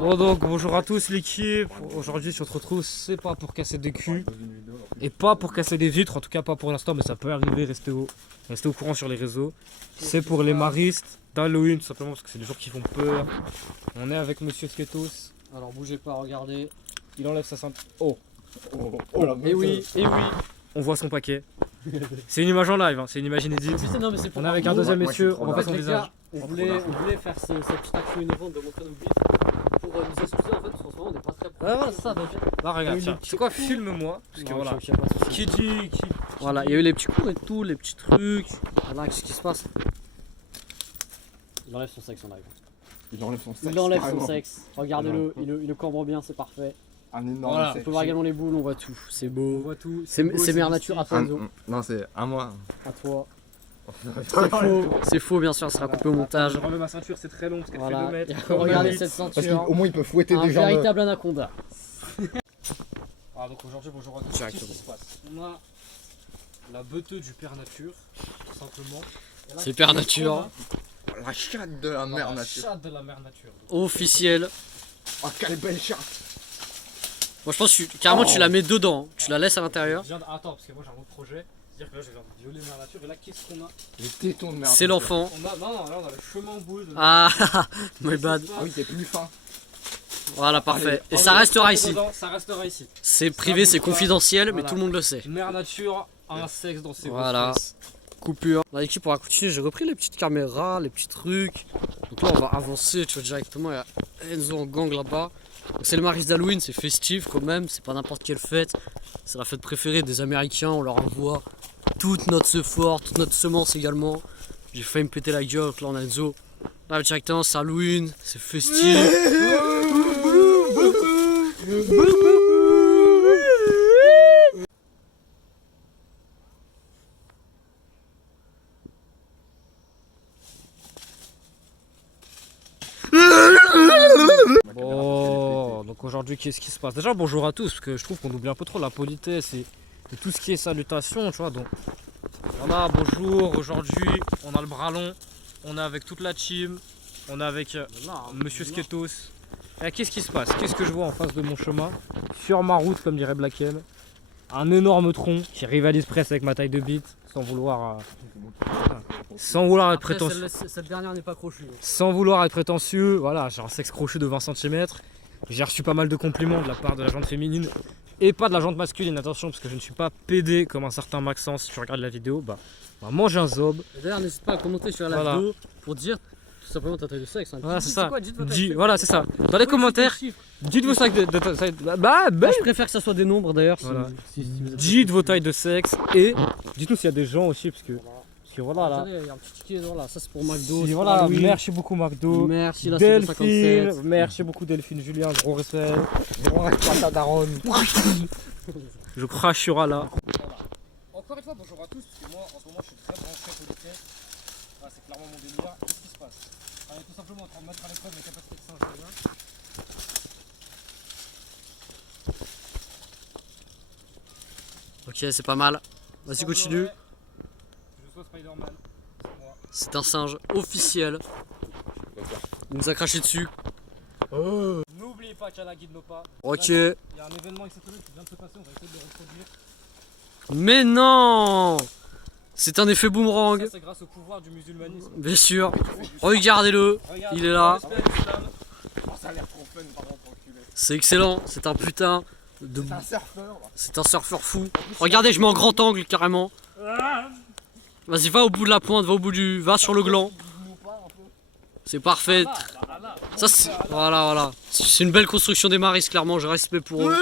Bon donc bonjour à tous l'équipe, aujourd'hui on se retrouve, c'est pas pour casser des culs et pas pour casser des vitres, en tout cas pas pour l'instant, mais ça peut arriver, restez au courant sur les réseaux. C'est pour les maristes d'Halloween tout simplement parce que c'est des jours qui font peur. On est avec Monsieur Sketos. Alors bougez pas, regardez. Il enlève sa ceinture. Oh, Et oui, on voit son paquet. C'est une image en live, hein. C'est une image inédite. non, mais c'est pour On est avec un deuxième monsieur, on voit pas son les visage. gars, on voulait faire cette petite action innovante de montrer nos bifs pour nous excuser en fait parce qu'en ce moment on n'est pas très proche. Ouais, voilà, c'est ça. Là regarde, tiens. C'est quoi, filme-moi parce que Non, voilà. ok, pas de soucis. Voilà, il y a eu les petits cours et tout, les petits trucs. Voilà, qu'est-ce qui se passe? Il enlève son sexe en live. Il enlève son sexe. Il enlève son carrément. sexe. Regardez-le, il le cambre bien, c'est parfait. Un énorme Voilà, On sexe. peut voir également les boules, on voit tout. C'est beau. On voit tout. C'est beau, mère nature à toi, Enzo. Non, c'est à moi. À toi. C'est faux. C'est faux, bien sûr, ça sera coupé au montage. Je remets ma ceinture, c'est très long parce qu'elle fait Voilà. 2 mètres. Et regardez cette Parce ceinture. qu'au moins il peut fouetter Un des gens. véritable anaconda. Ah, donc aujourd'hui, bonjour à tous. Qu'est-ce qui se passe? On a la beuteuse du Père Nature, tout simplement. Et là, C'est Père on a Nature. La chatte de la mère la nature. chatte de la Mère Nature. Officiel. Oh, quelle belle chatte. Moi je pense que carrément tu la mets dedans. Tu la laisses à l'intérieur. Attends, parce que moi j'ai un autre projet. C'est-à-dire que là, je viens de violer Mère Nature. Et là, qu'est-ce qu'on a? Les tétons de mère C'est nature. l'enfant. On a, non, là, on a le chemin en boule. De Ah, my bad. Ah oui, c'est plus fin. Voilà, parfait. Et ça restera ici. Ça restera ici. C'est privé, c'est confidentiel, mais Voilà. tout le monde le sait. Mère Nature a un sexe dans ses Voilà. fesses. Coupure. Dans l'équipe, pour continuer, j'ai repris les petites caméras, les petits trucs. Donc là, on va avancer, tu vois, directement. Il y a Enzo en gang là-bas. Donc c'est le maris d'Halloween, c'est festif quand même. C'est pas n'importe quelle fête. C'est la fête préférée des Américains. On leur envoie toute notre sephore, toute notre semence également. J'ai failli me péter la gueule, là on a Enzo. Là, directement, c'est Halloween, c'est festif. Bon, donc aujourd'hui, qu'est-ce qui se passe? Déjà, bonjour à tous, parce que je trouve qu'on oublie un peu trop la politesse et tout ce qui est salutation, tu vois. Donc, voilà, bonjour. Aujourd'hui, on a le bras long, on est avec toute la team, on est avec Monsieur Sketos. Et qu'est-ce qui se passe? Qu'est-ce que je vois en face de mon chemin? Sur ma route, comme dirait Black M, un énorme tronc qui rivalise presque avec ma taille de bite, sans vouloir être prétentieux. Cette dernière n'est pas crochue. Sans vouloir être prétentieux, voilà, j'ai un sexe crochu de 20 cm. J'ai reçu pas mal de compliments de la part de la jante féminine et pas de la jante masculine, attention, parce que je ne suis pas pédé comme un certain Maxence. Si tu regardes la vidéo, bah mange un zob. D'ailleurs, n'hésite pas à commenter sur la Voilà. vidéo pour dire tout simplement ta taille de sexe. Hein. Voilà, c'est ça. Quoi, dites votre Dis, taille. voilà, c'est ça. Dans les commentaires, dites vos tailles de sexe. Moi, je préfère que ça soit des nombres d'ailleurs. Voilà. Si vous êtes- Dites vos tailles de sexe et dites-nous s'il y a des gens aussi, parce que voilà là. Attendez, il y a un petit ticket, voilà, ça c'est pour McDo. Si, c'est voilà, pour Halloween. merci beaucoup McDo. Merci, là c'est le Delphine, 57. merci beaucoup Delphine, Julien, gros respect. On reste pas ta daronne. Je crache sur Allah. Encore une fois, bonjour à tous, parce que moi en ce moment je suis très branché politesse. Ah, c'est clairement mon délire. Qu'est-ce qui se passe? On est tout simplement en train de mettre à l'épreuve les capacités de Saint-Julien. Ok, c'est pas mal. Vas-y, continue. Je sois Spider-Man, c'est moi. C'est un singe officiel. Il nous a craché dessus. N'oubliez pas qu'il y a la guide Nopa. Ok. Il y a un événement exceptionnel qui vient de se passer, on va essayer de le reproduire. Mais non! C'est un effet boomerang. Ça, c'est grâce au pouvoir du musulmanisme. Bien sûr. Regardez-le. Regarde, Il est là. respect à l'islam. Oh, ça a l'air trop fun, par contre, enculé. C'est excellent. C'est un putain de. C'est un surfeur. C'est un surfeur fou. Regardez, je mets en grand angle carrément. Vas-y, va au bout de la pointe, va au bout du. Va sur le gland. C'est parfait. Ça, c'est. Voilà. C'est une belle construction des maris, clairement. J'ai respect pour eux.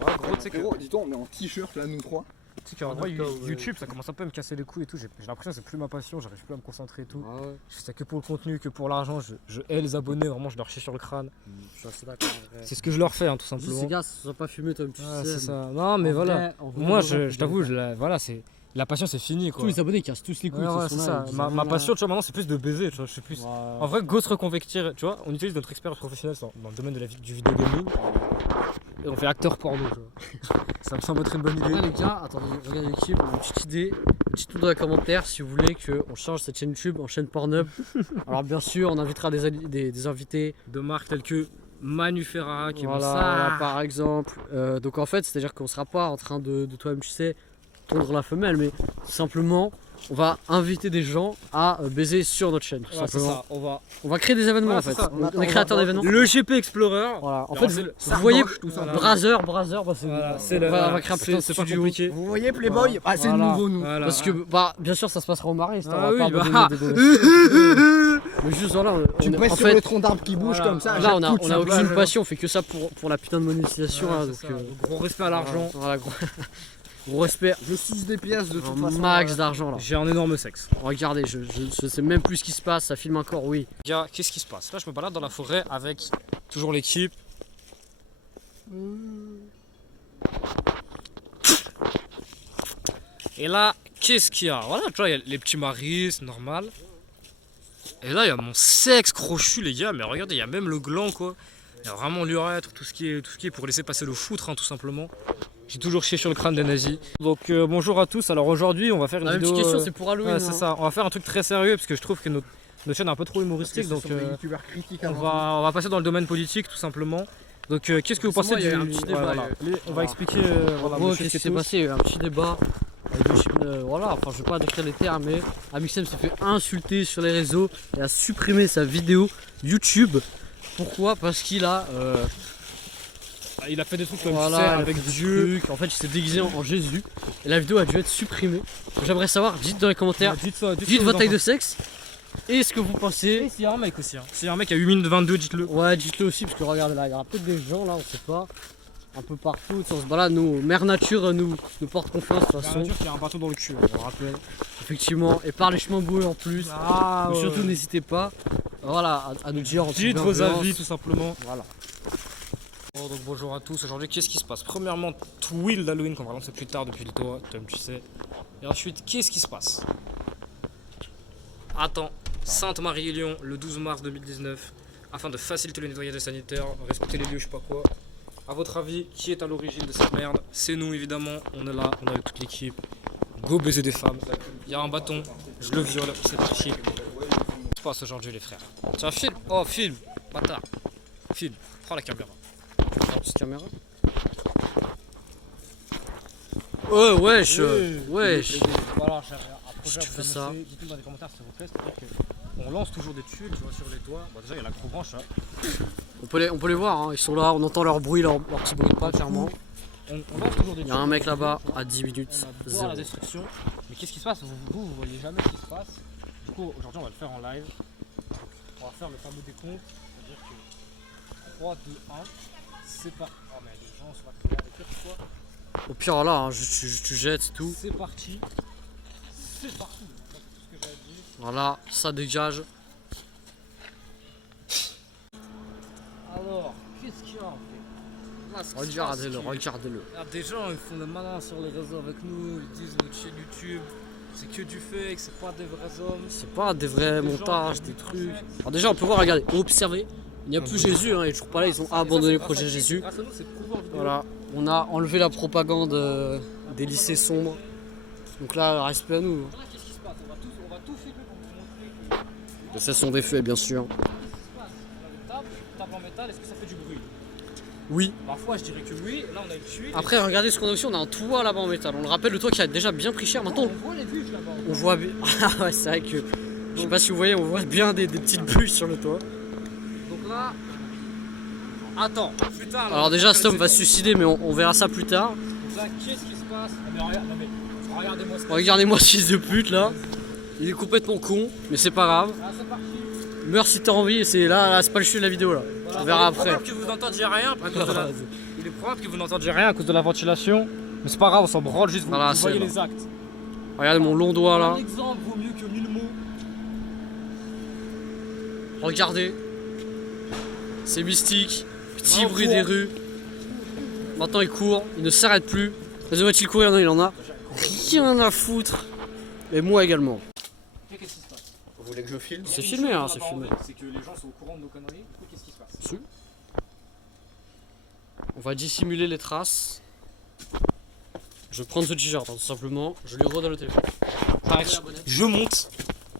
Ouais, gros, tu sais que. Gros, dis-toi, on est en t-shirt là, nous trois. Tu sais qu'en vrai, YouTube, ça commence un peu à me casser les couilles et tout. J'ai l'impression que c'est plus ma passion, j'arrive plus à me concentrer et tout. Je fais ça que pour le contenu, que pour l'argent. Je hais les abonnés, vraiment, je leur chie sur le crâne. Je suis assez d'accord. C'est ce que je leur fais, hein, tout Dis simplement. ces gars, ça soit pas fumé, toi, tu Ouais, sais. c'est ça. Non, mais voilà. Moi, je t'avoue, voilà, c'est. La passion, c'est fini, quoi. Tous les abonnés cassent tous les couilles. Ouais, c'est ça. Ma passion, tu vois, maintenant, c'est plus de baiser, tu vois. Je suis plus. En vrai, go se reconvertir, tu vois. On utilise notre expérience professionnelle dans le domaine de du vidéo gaming. et on fait acteur porno. Tu vois. Ça me semble être une bonne Ouais, idée. les gars, attendez, regardez l'équipe, on a une petite idée. Petit tout dans les commentaires si vous voulez qu'on change cette chaîne YouTube en chaîne Pornhub. Alors, bien sûr, on invitera des invités. De marques telles que Manu Ferrara qui Voilà, vont voilà, ça. par exemple. Donc, en fait, c'est-à-dire qu'on sera pas en train de toi-même, tu sais, tondre la femelle, mais tout simplement, on va inviter des gens à baiser sur notre chaîne. Tout Ouais, c'est simplement. ça, on va. On va créer des événements Ouais, en c'est fait. ça. On est créateur d'événements. Le GP Explorer. Voilà. En Alors, fait, c'est vous voyez, tout ça. Brazer, bah, c'est Voilà, c'est on le. va créer un c'est- petit c'est pas studio. compliqué. Vous voyez Playboy? Ah, c'est Voilà. nouveau, nous. Voilà. Parce que, bah, bien sûr, ça se passera au Marais. Ah oui, bah. Mais juste voilà, Tu en presses sur fait, le tronc d'arbre qui bouge Voilà. comme ça. là, on a toute sa aucune plage. passion, on fait que ça pour la putain de monétisation. Ouais, là, c'est donc, ça. Donc, gros respect à l'argent. Voilà, gros respect, Je 6 des pièces de toute un façon. max d'argent là. J'ai un énorme sexe. Regardez, je sais même plus ce qui se passe, ça filme encore, oui. Gars, qu'est-ce qui se passe? Là, je me balade dans la forêt avec toujours l'équipe. Et là, qu'est-ce qu'il y a? Voilà, tu vois, il y a les petits maris, c'est normal. Et là, il y a mon sexe crochu, les gars. Mais regardez, il y a même le gland, quoi. Il y a vraiment l'urètre, tout ce qui est pour laisser passer le foutre, hein, tout simplement. J'ai toujours chié sur le crâne des nazis. Donc, bonjour à tous. Alors aujourd'hui, on va faire une La même vidéo. petite question, c'est pour Halloween. Ouais, c'est hein. ça. On va faire un truc très sérieux parce que je trouve que notre chaîne est un peu trop humoristique. Donc, youtubeurs critiques on va passer dans le domaine politique tout simplement. Donc qu'est-ce que vous pensez Moi, il y a eu un petit ouais, débat, voilà. il y a eu- On va expliquer En voilà, gros, monsieur qu'est-ce qui s'est Ketos. passé? Il y a eu un petit débat. Voilà, enfin, je vais pas décrire les termes, mais Amixem s'est fait insulter sur les réseaux et a supprimé sa vidéo YouTube. Pourquoi? Parce qu'il a. Il a fait des trucs comme Voilà, tu sais, il a avec fait des Dieu. trucs. En fait, il s'est déguisé en Jésus. Et la vidéo a dû être supprimée. J'aimerais savoir, dites dans les commentaires, dites votre taille de sexe et ce que vous pensez. Et s'il y a un mec aussi. Hein. S'il y a un mec à 8 minutes 22, dites-le. Ouais, dites-le aussi, parce que regardez là, il y aura peut-être des gens là, on sait pas. Un peu partout, on se balade, nous, Mère Nature nous porte confiance de toute façon. Il y a un bâton dans le cul, on le rappelle. Effectivement, et par les chemins boueux en plus. Ah, Mais surtout, n'hésitez pas voilà, à nous dire en toute dites vos bienveillance. avis tout simplement. Voilà. Bon, donc bonjour à tous. Aujourd'hui, qu'est-ce qui se passe? Premièrement, Twill d'Halloween qu'on va lancer plus tard depuis le toit, Tom, tu sais. Et ensuite, qu'est-ce qui se passe? Attends, Sainte-Marie-et-Lyon, le 12 mars 2019, afin de faciliter le nettoyage sanitaire, respecter les lieux, je sais pas quoi. A votre avis, qui est à l'origine de cette merde? C'est nous évidemment, on est là, on est avec toute l'équipe. Go baiser des femmes. Il y a un bâton, je le viole, c'est parti. Qu'est-ce qui se passe aujourd'hui les frères? Tiens, filme. Oh, filme, bâtard. Filme, prends la caméra. Petite caméra. Ouais, wesh, wesh. Voilà, j'ai un projet Tu à vous fais ça. annoncer. Dites-nous dans les commentaires s'il vous plaît, c'est-à-dire qu'on lance toujours des tuiles, tu vois, sur les toits. Bon, déjà, il y a l'acrobranche, hein. On peut les voir, hein. Ils sont là, on entend leur bruit, leur petit bruit de pas, clairement. On lance toujours des tuiles. Il y a un mec là-bas à 10 minutes. On a Zéro. voir la destruction. Mais qu'est-ce qui se passe? Vous voyez jamais ce qui se passe. Du coup, aujourd'hui, on va le faire en live. On va faire le fameux décompte. C'est-à-dire que 3, 2, 1, c'est parti. Oh, mais les gens sont pas avec quoi. Au pire, là, hein, tu jettes tout. C'est parti. C'est parti. C'est tout ce que j'ai à dire. Voilà, ça dégage. Alors, qu'est-ce qu'il y a en fait? Là, ce qui se passe, Regardez-le, c'est que- regardez-le. Ah, des gens ils font des malins sur les réseaux avec nous, ils disent notre chaîne YouTube, c'est que du fake, c'est pas des vrais hommes. C'est pas des vrais Des gens montages, qui des ont trucs. du français. Alors déjà, on peut voir, regardez, observez. Il n'y a plus Jésus, hein, il est toujours pas là, ils ont abandonné le projet Jésus. Grâce à nous, c'est prouvé en vidéo. Voilà, on a enlevé la propagande des lycées sombres. Donc là, respect à nous. Voilà, qu'est-ce qui se passe? On va tout filmer pour vous montrer que Ce sont des faits, bien sûr. qu'est-ce qui se passe. On a une table en métal, est-ce que ça fait du bruit? Oui. Parfois je dirais que oui, là on a une tuile. Après, regardez ce qu'on a aussi, on a un toit là-bas en métal. On le rappelle, le toit qui a déjà bien pris cher. Maintenant, on voit les bûches là-bas. on voit bien. Ah ouais, c'est vrai que. Je sais pas si vous voyez, on voit bien des petites bûches sur le toit. Donc là. Attends, plus tard. là, Alors on déjà, faire cet homme les va se étapes. suicider, mais on verra ça plus tard. Donc là, qu'est-ce qui se passe? Ah, mais regarde, non mais regardez-moi ce Regardez-moi ce fils de pute là. Il est complètement con, mais c'est pas grave. Ah, c'est parti. Meurs si t'as envie, et c'est là, c'est pas le chute de la vidéo là. Voilà, On verra il est après. probable que vous n'entendiez rien à cause de la... Il est probable que vous n'entendiez rien à cause de la ventilation. Mais c'est pas grave, on s'en branle juste, vous, Voilà, vous voyez c'est les actes. Regardez mon long doigt là. Un exemple vaut mieux que 1000 mots. Regardez. C'est mystique. Petit Non, bruit cours. des rues. Maintenant il court, il ne s'arrête plus. Va-t-il courir? Non, il en a rien à foutre. Et moi également. Qu'est-ce qui se passe? Vous voulez que je filme? C'est filmé, hein, c'est filmé. C'est que les gens sont au courant de nos conneries. Du coup, qu'est-ce qui se passe? Si. On va dissimuler les traces. Je vais prendre ce t-shirt, hein, tout simplement. Je lui redonne le téléphone. Tac, je monte.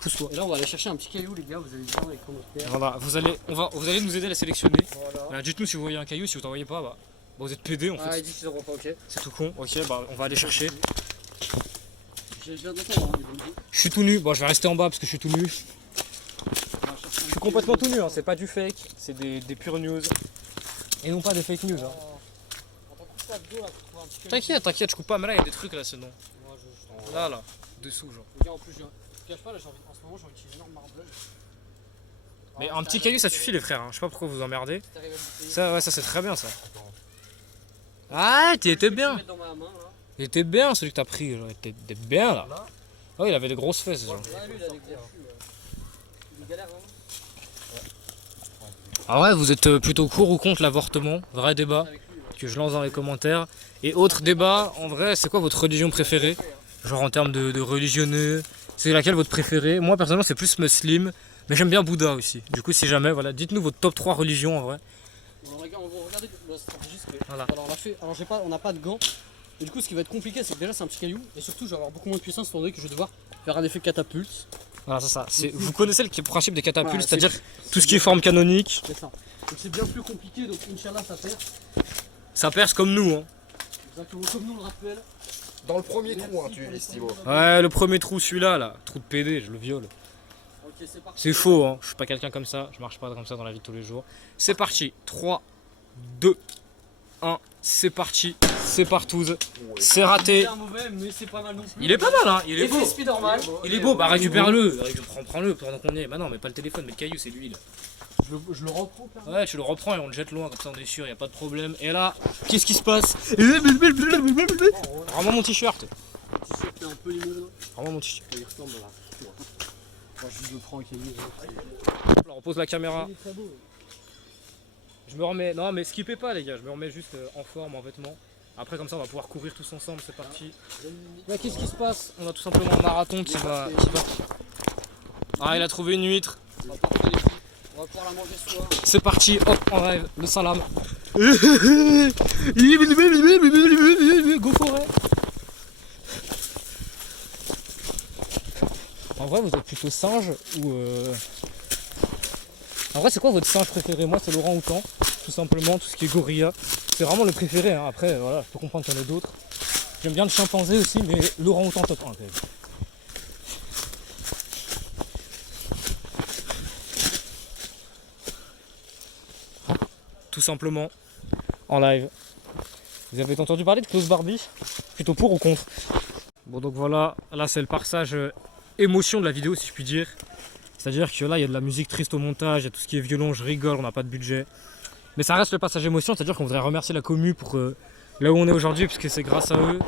Pousse-toi. Et là, on va aller chercher un petit caillou, les gars. Vous allez voir les commentaires. Voilà, vous allez nous aider à la sélectionner. Voilà, dites-nous si vous voyez un caillou, si vous n'en voyez pas, bah, vous êtes PD en fait. Ah, ils disent qu'ils n'auront pas, ok. C'est tout con. Ok, bah on va aller chercher. Je viens d'entendre, hein, ils vont me dire. Je suis tout nu. Bon, je vais rester en bas parce que je suis tout nu. Je suis complètement tout nu, hein. C'est pas du fake, c'est des pures news. Et non pas des fake news. Hein. T'inquiète, t'inquiète, je coupe pas, mais là il y a des trucs là sinon. Là, dessous genre. Les gars, en plus, je te cache pas, là, en ce moment, j'ai envie de énorme marble. Mais un petit caillou ça suffit les frères, hein. Je sais pas pourquoi vous emmerdez. Ça, ouais, ça c'est très bien ça. Ah, t'y étais bien. Il était bien celui que t'as pris, genre. Il était bien là. Oh, il avait des grosses fesses genre. Ah ouais, vous êtes plutôt pour ou contre l'avortement? Vrai débat que je lance dans les commentaires. Et autre débat, en vrai, c'est quoi votre religion préférée? Genre en termes de religionneux, c'est laquelle votre préférée? Moi personnellement c'est plus musulman, mais j'aime bien Bouddha aussi. Du coup si jamais, voilà, dites-nous votre top 3 religions en vrai. Alors les gars, on va regarder la stratégie. Voilà. Alors on l'a fait, alors on n'a pas de gants. Et du coup ce qui va être compliqué c'est que déjà c'est un petit caillou. Et surtout je vais avoir beaucoup moins de puissance étant donné que je vais devoir faire un effet catapulte. Voilà, c'est ça. Vous connaissez le principe des catapultes, Voilà, c'est-à-dire tout ce qui est forme canonique. C'est ça. Donc c'est bien plus compliqué, donc Inch'Allah ça perd. Ça perce comme nous, hein. Exactement comme nous on le rappelle. Dans le premier trou, hein, tu vises, Thibaut. Ouais, le premier trou, celui-là, là. Trou de PD, je le viole. Ok, c'est parti. C'est faux, hein. Je suis pas quelqu'un comme ça. Je marche pas comme ça dans la vie de tous les jours. C'est parti. 3, 2, 1. C'est parti. C'est partouze. C'est raté. C'est un mauvais, mais c'est pas mal non plus. Il est pas mal, hein. Il est beau. Effet speed normal. Il est beau, bah récupère-le. Prends-le pendant qu'on y est. Bah non, mais pas le téléphone, mais le caillou, c'est lui, là. Je le reprends carrément. Ouais, tu le reprends et on le jette loin, comme ça on est sûr, y a pas de problème. Et là, qu'est-ce qui se passe? Rends-moi mon t-shirt. Tu sais que t'es un peu limon là. Rends-moi mon t-shirt. Il ressemble là. Moi je le prends un caillou. On repose la caméra. Il est très beau. Je me remets. Non, mais skippez pas, les gars. Je me remets juste en forme, en vêtements. Après, comme ça, on va pouvoir courir tous ensemble. C'est parti. Là, qu'est-ce qui se passe? On a tout simplement un marathon qui va. Ah, il a trouvé une huître. On va pouvoir la manger ce soir. C'est parti, hop, en rêve, le salam. Go forêt. En vrai, vous êtes plutôt singe ou En vrai, c'est quoi votre singe préféré? Moi, c'est l'orang-outan, tout simplement, tout ce qui est gorilla. C'est vraiment le préféré, hein. Après, voilà, je peux comprendre qu'il y en a d'autres. J'aime bien le chimpanzé aussi, mais l'orang-outan top 1 quand même. Tout simplement en live. Vous avez entendu parler de Klaus Barbie? Plutôt pour ou contre? Bon, donc voilà, là c'est le passage émotion de la vidéo si je puis dire. C'est-à-dire que là il y a de la musique triste au montage, il y a tout ce qui est violon, je rigole, on n'a pas de budget. Mais ça reste le passage émotion, c'est-à-dire qu'on voudrait remercier la commu pour là où on est aujourd'hui, puisque c'est grâce à eux.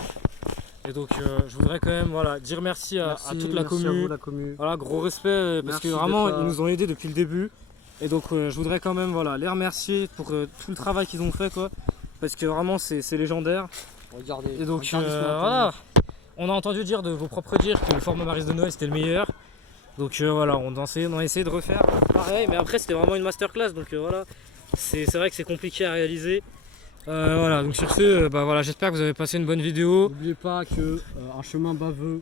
Et donc je voudrais quand même voilà, dire merci à toute la commu. À vous, la commu. Voilà, gros respect parce Merci que vraiment d'être là. ils nous ont aidés depuis le début. Et donc je voudrais quand même voilà, les remercier pour tout le travail qu'ils ont fait quoi. Parce que vraiment c'est légendaire. Regardez. Et donc regardez ce matin. voilà, on a entendu dire de vos propres dires que le format Maryse de Noël c'était le meilleur. Donc voilà, on a essayé de refaire pareil, mais après c'était vraiment une masterclass. Donc voilà, c'est vrai que c'est compliqué à réaliser. Voilà, donc sur ce, bah voilà, j'espère que vous avez passé une bonne vidéo. N'oubliez pas que un chemin baveux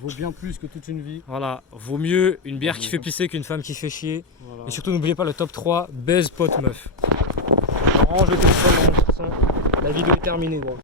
vaut bien plus que toute une vie. Voilà, vaut mieux une bière qui fait pisser qu'une femme qui fait chier. Voilà. Et surtout n'oubliez pas le top 3, baise pote meuf. Alors, range le téléphone, range le son. La vidéo est terminée gros.